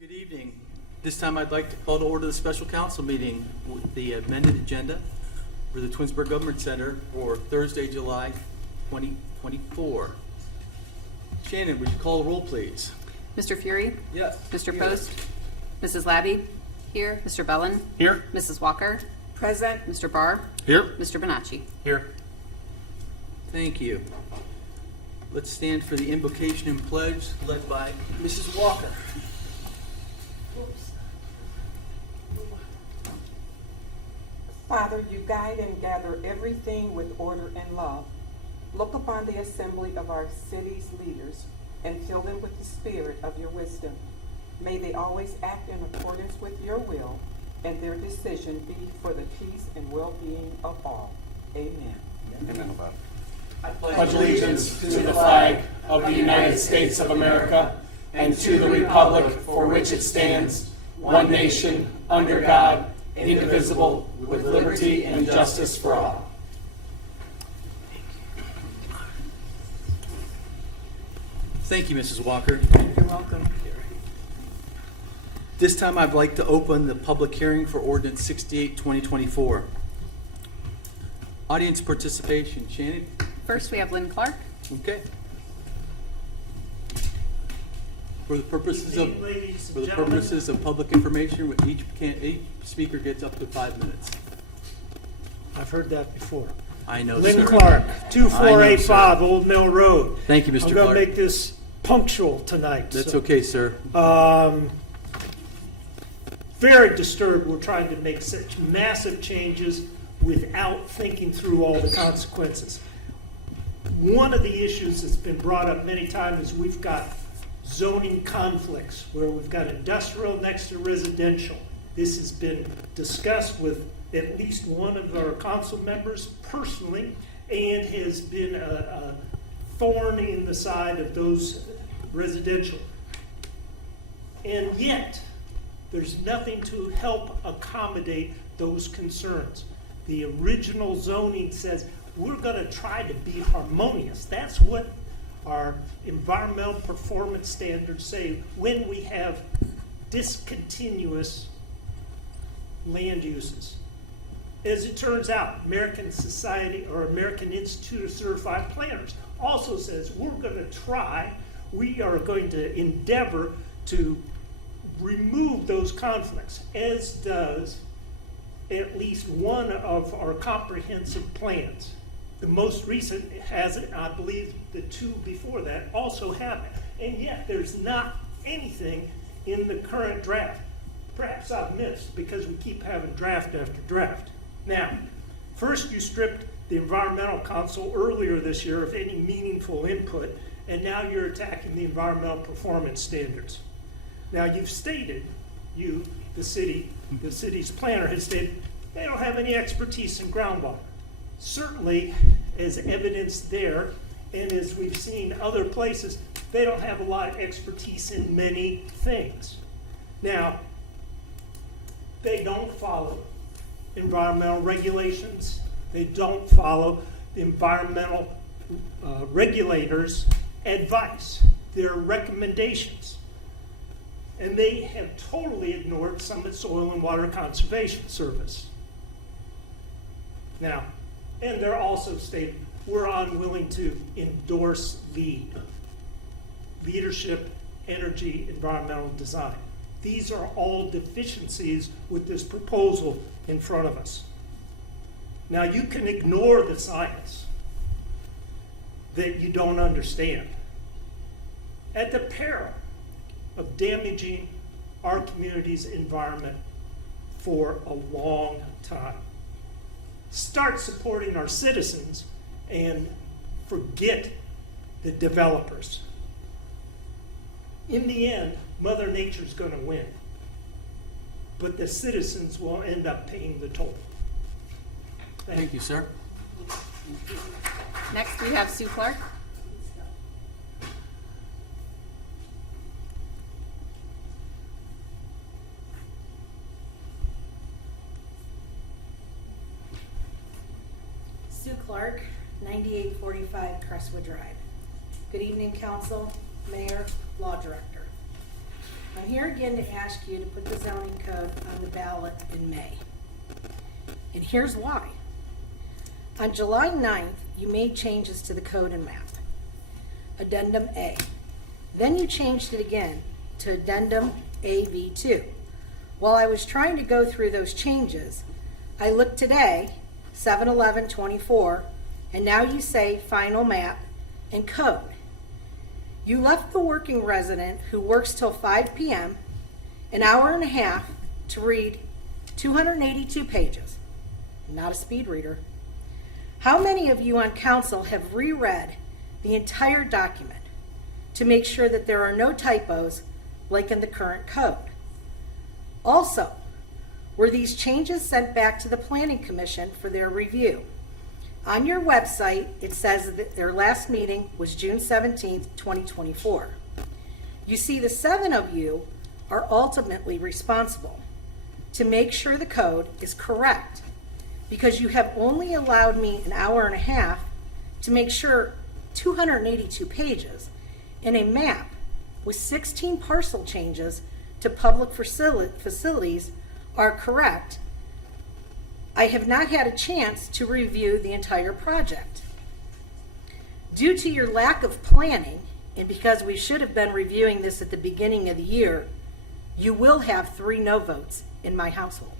Good evening. This time I'd like to call to order the special council meeting with the amended agenda for the Twinsburg Government Center for Thursday, July 2024. Shannon, would you call the roll, please? Mr. Fury? Yes. Mr. Post? Mrs. Labby? Here. Mr. Bellin? Here. Mrs. Walker? Present. Mr. Barr? Here. Mr. Bonacci? Here. Thank you. Let's stand for the invocation and pledge led by Mrs. Walker. Father, you guide and gather everything with order and love. Look upon the assembly of our city's leaders and fill them with the spirit of your wisdom. May they always act in accordance with your will and their decision be for the peace and well-being of all. Amen. Amen. I pledge allegiance to the flag of the United States of America and to the republic for which it stands, one nation, under God, indivisible, with liberty and justice for all. Thank you, Mrs. Walker. You're welcome. This time I'd like to open the public hearing for Ordinance 68, 2024. Audience participation. Shannon? First, we have Lynn Clark. Okay. For the purposes of public information, with each speaker gets up to 5 minutes. I've heard that before. I know, Lynn sir. Clark, I know, 2485 sir. Old Mill Road. Thank you, Mr. I'm Clark. going to make this punctual tonight. That's so. okay, sir. Very disturbed we're trying to make such massive changes without thinking through all the consequences. One of the issues that's been brought up many times is we've got zoning conflicts where we've got industrial next to residential. This has been discussed with at least one of our council members personally and has been a thorn in the side of those residential. And yet, there's nothing to help accommodate those concerns. The original zoning says we're going to try to be harmonious. That's what our environmental performance standards say when we have discontinuous land uses. As it turns out, American Society or American Institute of Certified Planners also says we are going to endeavor to remove those conflicts, as does at least one of our comprehensive plans. The most recent has it, I believe the two before that also have it. And yet there's not anything in the current draft. Perhaps I've missed because we keep having draft after draft. Now, first you stripped the Environmental Council earlier this year of any meaningful input, and now you're attacking the environmental performance standards. Now you've stated, the city's planner has stated, they don't have any expertise in groundwater. Certainly, as evidenced there, and as we've seen other places, they don't have a lot of expertise in many things. Now, they don't follow environmental regulations. They don't follow the environmental regulators' advice, their recommendations. And they have totally ignored Summit Soil and Water Conservation Service. Now, and they're also stating, we're unwilling to endorse leadership, energy, environmental design. These are all deficiencies with this proposal in front of us. Now, you can ignore the science that you don't understand at the peril of damaging our community's environment for a long time. Start supporting our citizens and forget the developers. In the end, Mother Nature's going to win, but the citizens will end up paying the toll. Thank you, sir. Next, we have Sue Clark. Sue Clark, 9845 Crestwood Drive. Good evening, Council, Mayor, Law Director. My here again to ask you to put the zoning code on the ballot in May. And here's why. On July 9th, you made changes to the code and map. Addendum A. Then you changed it again to Addendum AV2. While I was trying to go through those changes, I looked today, 7/11/24, and now you say final map and code. You left the working resident who works till 5 p.m. an hour and a half to read 282 pages. Not a speed reader. How many of you on council have reread the entire document to make sure that there are no typos like in the current code? Also, were these changes sent back to the Planning Commission for their review? On your website, it says that their last meeting was June 17th, 2024. You see, the 7 of you are ultimately responsible to make sure the code is correct, because you have only allowed me an hour and a half to make sure 282 pages in a map with 16 parcel changes to public facilities are correct. I have not had a chance to review the entire project. Due to your lack of planning, and because we should have been reviewing this at the beginning of the year, you will have 3 no votes in my household.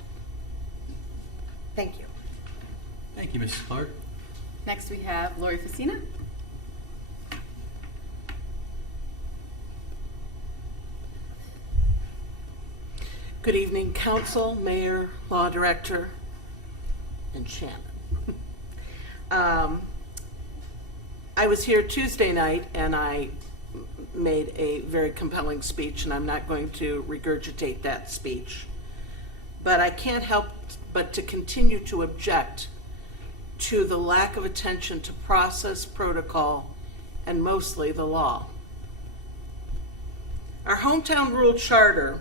Thank you. Thank you, Mrs. Clark. Next, we have Lori Facina. Good evening, council, mayor, law director, and Shannon. I was here Tuesday night and I made a very compelling speech, and I'm not going to regurgitate that speech. But I can't help but to continue to object to the lack of attention to process, protocol, and mostly the law. Our hometown rule charter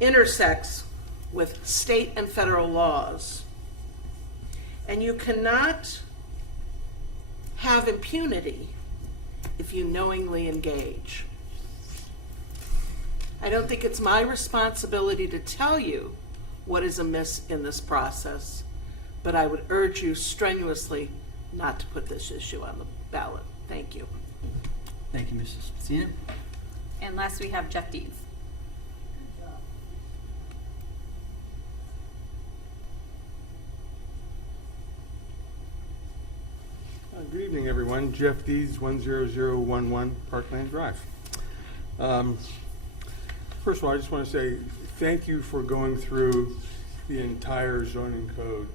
intersects with state and federal laws, and you cannot have impunity if you knowingly engage. I don't think it's my responsibility to tell you what is amiss in this process, but I would urge you strenuously not to put this issue on the ballot. Thank you. Thank you, Mrs. Facina. And last, we have Jeff Deeds. Good evening, everyone. Jeff Deeds, 10011 Parkland Drive. First of all, I just want to say thank you for going through the entire zoning code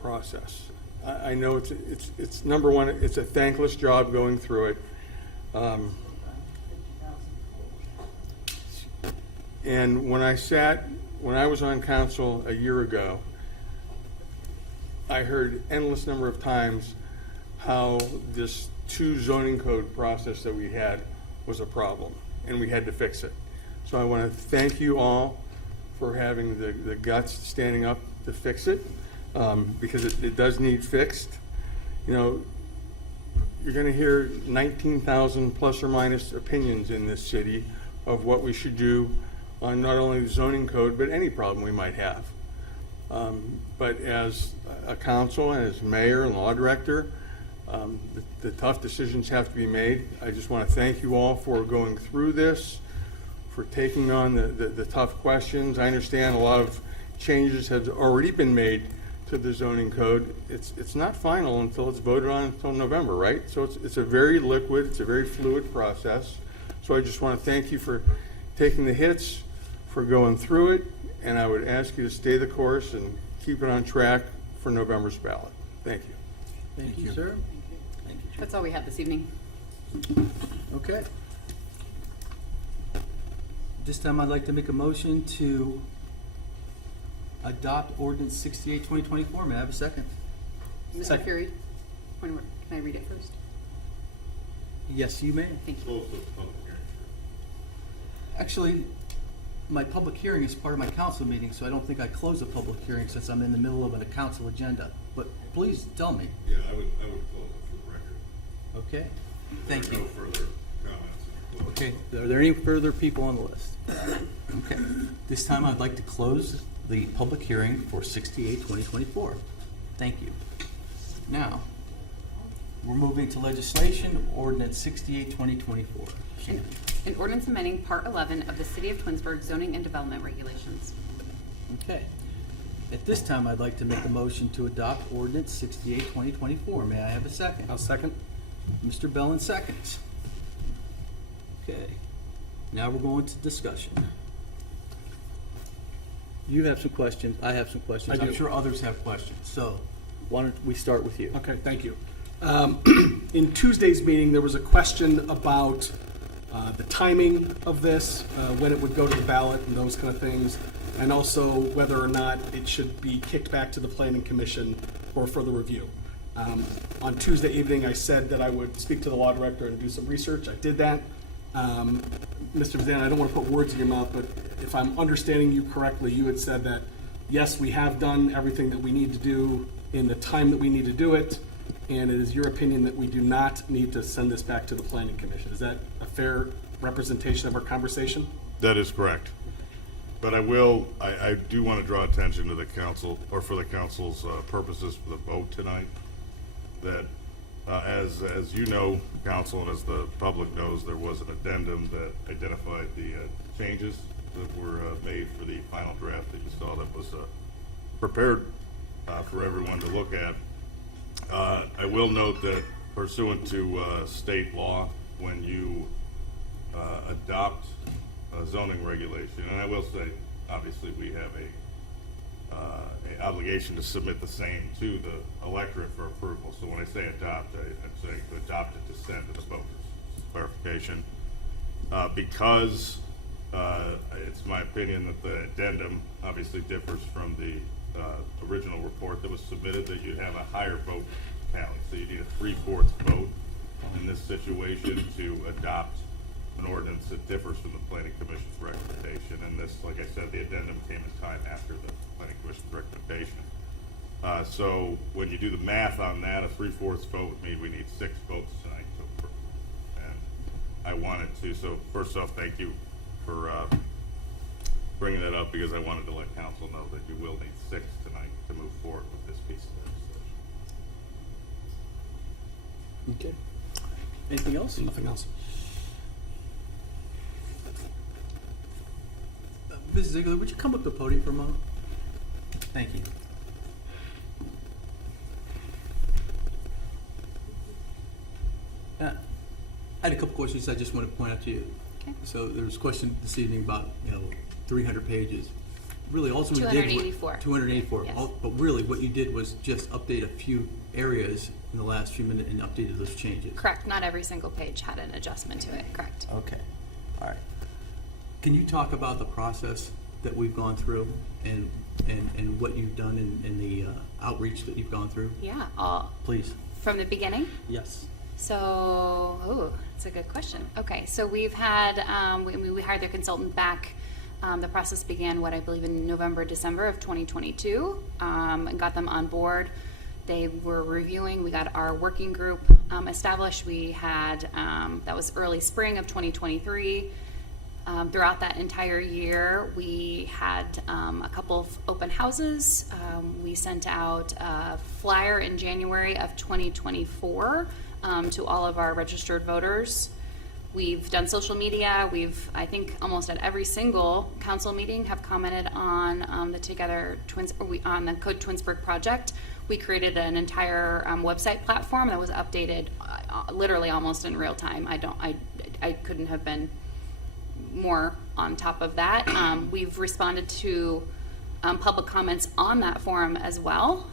process. I know it's number one, it's a thankless job going through it. And when I was on council a year ago, I heard endless number of times how this 2 zoning code process that we had was a problem, and we had to fix it. So I want to thank you all for having the guts standing up to fix it, because it does need fixed. You know, you're going to hear 19,000 plus or minus opinions in this city of what we should do on not only the zoning code, but any problem we might have. But as a council and as mayor and law director, the tough decisions have to be made. I just want to thank you all for going through this, for taking on the tough questions. I understand a lot of changes have already been made to the zoning code. It's not final until it's voted on until November, right? So it's a very liquid, it's a very fluid process. So I just want to thank you for taking the hits, for going through it, and I would ask you to stay the course and keep it on track for November's ballot. Thank you. Thank you, sir. Thank you. That's all we have this evening. Okay. This time I'd like to make a motion to adopt ordinance 68, 2024. May I have a second? Mr. Second. Fury, point of order. Can I read it first? Yes, you may. Thank you. Actually, my public hearing is part of my council meeting, so I don't think I close a public hearing since I'm in the middle of a council agenda. But please tell me. Yeah, I would close it for the record. Okay. Thank No you. further comments. Okay. Are there any further people on the list? Okay, this time I'd like to close the public hearing for 68-2024. Thank you. Now, we're moving to legislation, ordinance 68-2024. Shannon. An ordinance amending Part 11 of the City of Twinsburg zoning and development regulations. Okay. At this time, I'd like to make a motion to adopt ordinance 68-2024. May I have a second? I'll second. Mr. Bellin seconds. Okay. Now we're going to discussion. You have some questions. I have some questions. I do. I'm sure others have questions. So why don't we start with you? Okay, thank you. In Tuesday's meeting, there was a question about the timing of this, when it would go to the ballot and those kind of things, and also whether or not it should be kicked back to the Planning Commission for further review. On Tuesday evening, I said that I would speak to the law director and do some research. I did that. Mr. Vazan, I don't want to put words in your mouth, but if I'm understanding you correctly, you had said that, yes, we have done everything that we need to do in the time that we need to do it, and it is your opinion that we do not need to send this back to the Planning Commission. Is that a fair representation of our conversation? That is correct. But I do want to draw attention to the council, or for the council's purposes for the vote tonight, that as you know, council, and as the public knows, there was an addendum that identified the changes that were made for the final draft that you saw that was prepared for everyone to look at. I will note that pursuant to state law, when you adopt a zoning regulation, and I will say, obviously, we have a obligation to submit the same to the electorate for approval. So when I say adopt, I'm saying to adopt it to send to the voters. Clarification. Because it's my opinion that the addendum obviously differs from the original report that was submitted, that you have a higher vote tally. So you need a 3/4 vote in this situation to adopt an ordinance that differs from the Planning Commission's recommendation. And this, like I said, the addendum came in time after the Planning Commission's recommendation. So when you do the math on that, a 3/4 vote would mean we need 6 votes tonight to approve. And I wanted to, so first off, thank you for bringing that up, because I wanted to let council know that you will need 6 tonight to move forward with this piece of legislation. Okay. Anything else? Nothing else. Mrs. Ziegler, would you come up to the podium for a moment? Thank you. I had a couple questions I just want to point out to you. Okay. So there was a question this evening about, 300 pages. Really, all we did was 284. 284. Yes. But really, what you did was just update a few areas in the last few minutes and updated those changes. Correct. Not every single page had an adjustment to it. Correct. Okay. All right. Can you talk about the process that we've gone through and what you've done in the outreach that you've gone through? Yeah. Please. From the beginning? Yes. So, that's a good question. Okay, so we've had, we hired their consultant back. The process began, I believe in November, December of 2022, and got them on board. They were reviewing. We got our working group established. We had, that was early spring of 2023. Throughout that entire year, we had a couple of open houses. We sent out a flyer in January of 2024 to all of our registered voters. We've done social media. We've, I think, almost at every single council meeting have commented on on the Code Twinsburg project. We created an entire website platform that was updated literally almost in real time. I couldn't have been more on top of that. We've responded to public comments on that forum as well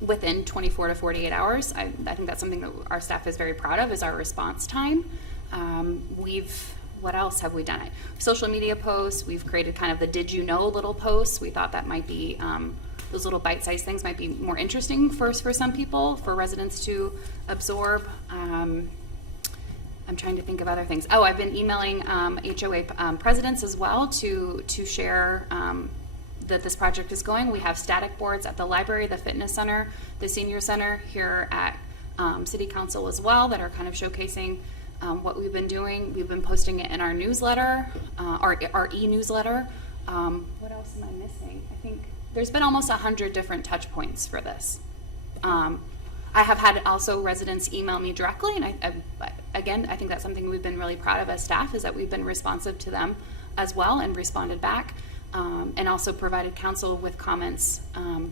within 24 to 48 hours. I think that's something that our staff is very proud of, is our response time. What else have we done? Social media posts. We've created kind of the did you know little posts. We thought that might be, those little bite-sized things might be more interesting for some people, for residents to absorb. I'm trying to think of other things. Oh, I've been emailing HOA presidents as well to share that this project is going. We have static boards at the library, the fitness center, the senior center here at City Council as well, that are kind of showcasing what we've been doing. We've been posting it in our newsletter, our e-newsletter. What else am I missing? I think there's been almost 100 different touch points for this. I have had also residents email me directly, and I think that's something we've been really proud of as staff, is that we've been responsive to them as well and responded back, and also provided council with comments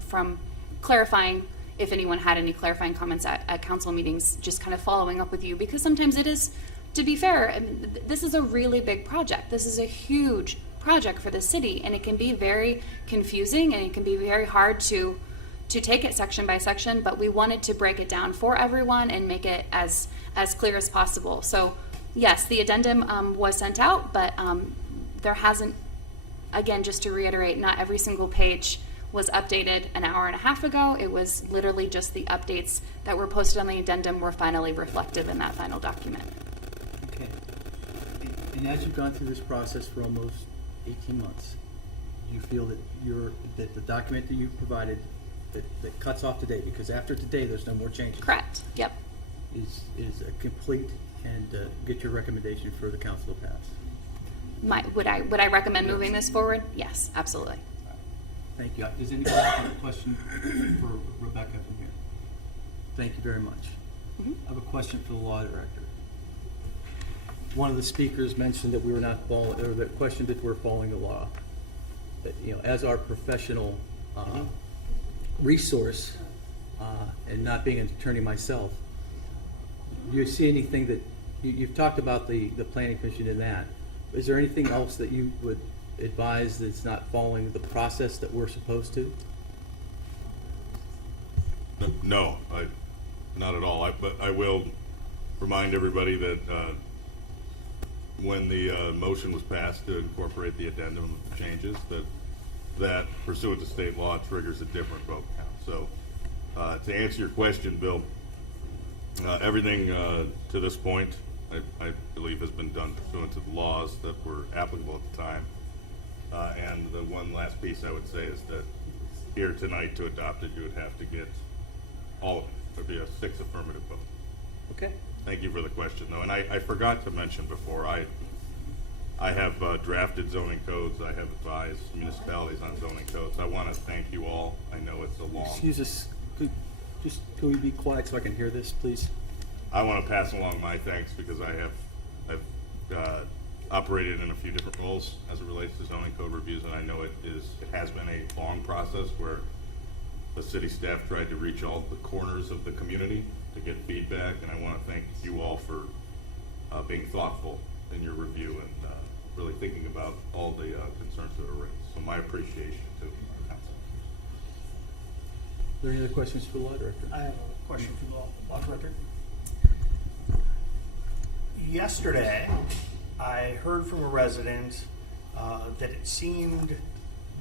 from clarifying, if anyone had any clarifying comments at council meetings, just kind of following up with you, because sometimes it is, to be fair, I mean, this is a really big project. This is a huge project for the city, and it can be very confusing, and it can be very hard to take it section by section, but we wanted to break it down for everyone and make it as clear as possible. So yes, the addendum was sent out, but there hasn't, again, just to reiterate, not every single page was updated an hour and a half ago. It was literally just the updates that were posted on the addendum were finally reflected in that final document. Okay. And as you've gone through this process for almost 18 months, do you feel that that the document that you provided that cuts off today, because after today there's no more changes, Correct. Yep. is complete and get your recommendation for the council to pass? Would I recommend moving this forward? Yes, absolutely. Thank you. Does anybody have a question for Rebecca from here? Thank you very much. Mhm. I have a question for the law director. One of the speakers mentioned that we were not following, or that questioned if we're following the law. That, as our professional resource, and not being an attorney myself, do you see anything that, you've talked about the planning commission and that, is there anything else that you would advise that's not following the process that we're supposed to? No, not at all. But I will remind everybody that when the motion was passed to incorporate the addendum changes, that pursuant to state law triggers a different vote count. So to answer your question, Bill, everything to this point, I believe, has been done pursuant to the laws that were applicable at the time. And the one last piece I would say is that here tonight to adopt it, you would have to get all of it. There'd be a 6 affirmative vote. Okay. Thank you for the question, though. And I forgot to mention before, I have drafted zoning codes. I have advised municipalities on zoning codes. I want to thank you all. I know it's a long. Excuse us, could we be quiet so I can hear this, please? I want to pass along my thanks because I've operated in a few different roles as it relates to zoning code reviews, and I know it has been a long process where the city staff tried to reach all the corners of the community to get feedback, and I want to thank you all for being thoughtful in your review and really thinking about all the concerns that are raised. So my appreciation to our council. Are there any other questions for the law director? I have a question for the law director. Yesterday, I heard from a resident that it seemed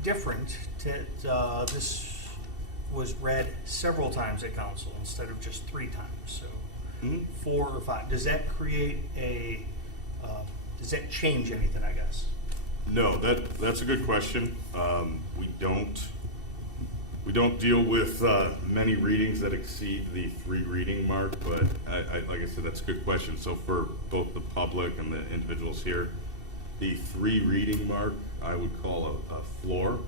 different that this was read several times at council instead of just 3 times, so 4 or 5. Does that create does that change anything, I guess? No, that's a good question. We don't deal with many readings that exceed the 3 reading mark, but like I said, that's a good question. So for both the public and the individuals here, the 3 reading mark I would call a floor,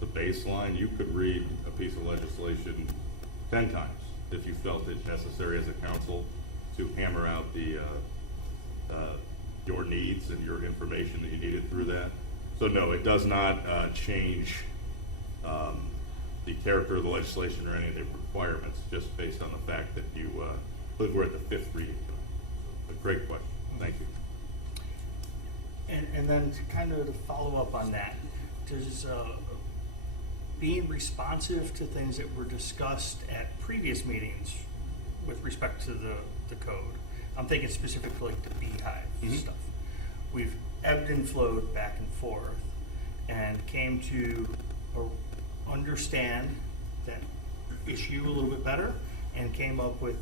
the baseline. You could read a piece of legislation 10 times if you felt it necessary as a council to hammer out your needs and your information that you needed through that. So no, it does not change the character of the legislation or any of the requirements, just based on the fact that you believe we're at the 5th reading. A great question. Thank you. And then to follow up on that, does being responsive to things that were discussed at previous meetings with respect to the code, I'm thinking specifically like the beehive stuff. We've ebbed and flowed back and forth and came to understand that issue a little bit better and came up with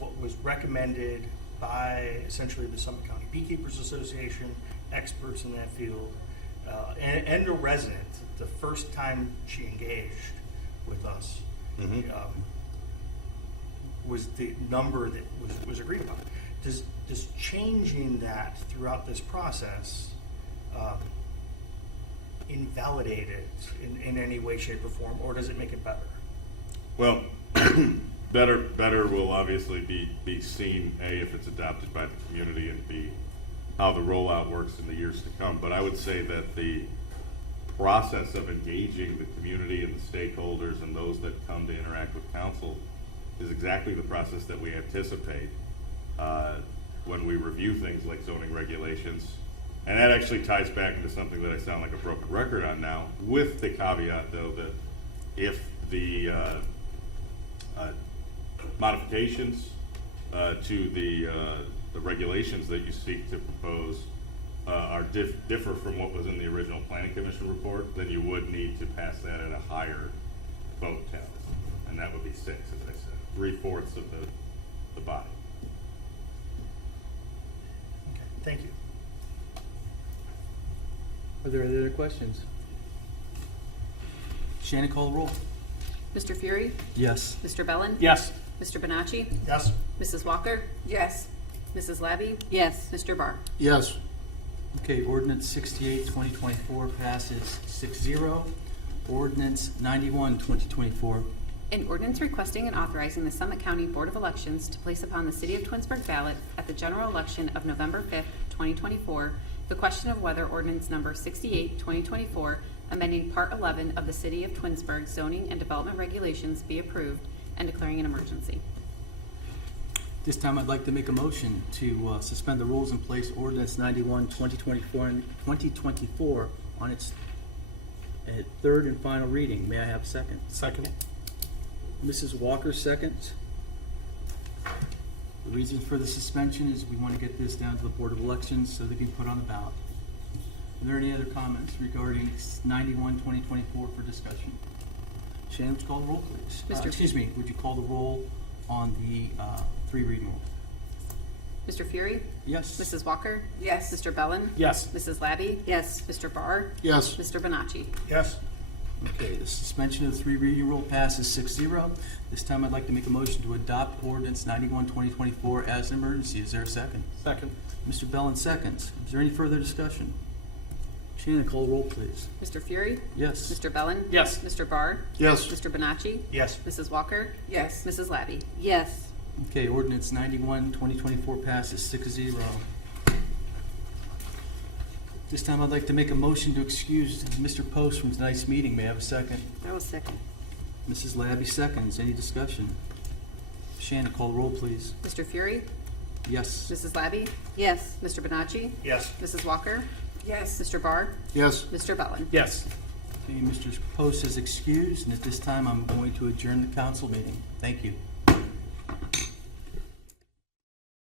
what was recommended by essentially the Summit County Beekeepers Association, experts in that field, and a resident. The first time she engaged with us was the number that was agreed upon. Does changing that throughout this process invalidate it in any way, shape, or form, or does it make it better? Well, better will obviously be seen, A, if it's adopted by the community, and B, how the rollout works in the years to come. But I would say that the process of engaging the community and the stakeholders and those that come to interact with council is exactly the process that we anticipate when we review things like zoning regulations. And that actually ties back into something that I sound like a broken record on now, with the caveat, though, that if the modifications to the regulations that you seek to propose differ from what was in the original Planning Commission report, then you would need to pass that at a higher vote tally. And that would be 6, as I said, 3/4 of the body. Okay, thank you. Are there any other questions? Shannon, call the roll. Mr. Fury, Yes. Mr. Bellin, Yes. Mr. Bonacci, Yes. Mrs. Walker, Yes. Mrs. Labby, Yes. Mr. Barr. Yes. Okay, ordinance 68, 2024 passes 6-0. Ordinance 91, 2024. An ordinance requesting and authorizing the Summit County Board of Elections to place upon the City of Twinsburg ballot at the general election of November 5th, 2024, the question of whether ordinance number 68, 2024, amending Part 11 of the City of Twinsburg zoning and development regulations be approved and declaring an emergency. This time I'd like to make a motion to suspend the rules and place ordinance 91, 2024 on its third and final reading. May I have a second? Second. Mrs. Walker seconds. The reason for the suspension is we want to get this down to the Board of Elections so they can put on the ballot. Are there any other comments regarding 91, 2024 for discussion? Shannon, would you call the roll, please? Mr. Excuse me, would you call the roll on the 3 reading rule? Mr. Fury, Yes. Mrs. Walker, Yes. Mr. Bellin, Yes. Mrs. Labby, Yes. Mr. Barr, Yes. Mr. Bonacci. Yes. Okay, the suspension of the 3 reading rule passes 6-0. This time I'd like to make a motion to adopt ordinance 91, 2024 as an emergency. Is there a second? Second. Mr. Bellin seconds. Is there any further discussion? Shannon, call the roll, please. Mr. Fury, Yes. Mr. Bellin, Yes. Mr. Barr, Yes. Mr. Bonacci, Yes. Mrs. Walker, Yes. Mrs. Labby. Yes. Okay, ordinance 91, 2024 passes 6-0. This time I'd like to make a motion to excuse Mr. Post from tonight's meeting. May I have a second? I will second. Mrs. Labby seconds. Any discussion? Shannon, call the roll, please. Mr. Fury, Yes. Mrs. Labby, Yes. Mr. Bonacci, Yes. Mrs. Walker, Yes. Mr. Barr, Yes. Mr. Bellin. Yes. Okay, Mr. Post is excused, and at this time I'm going to adjourn the council meeting. Thank you.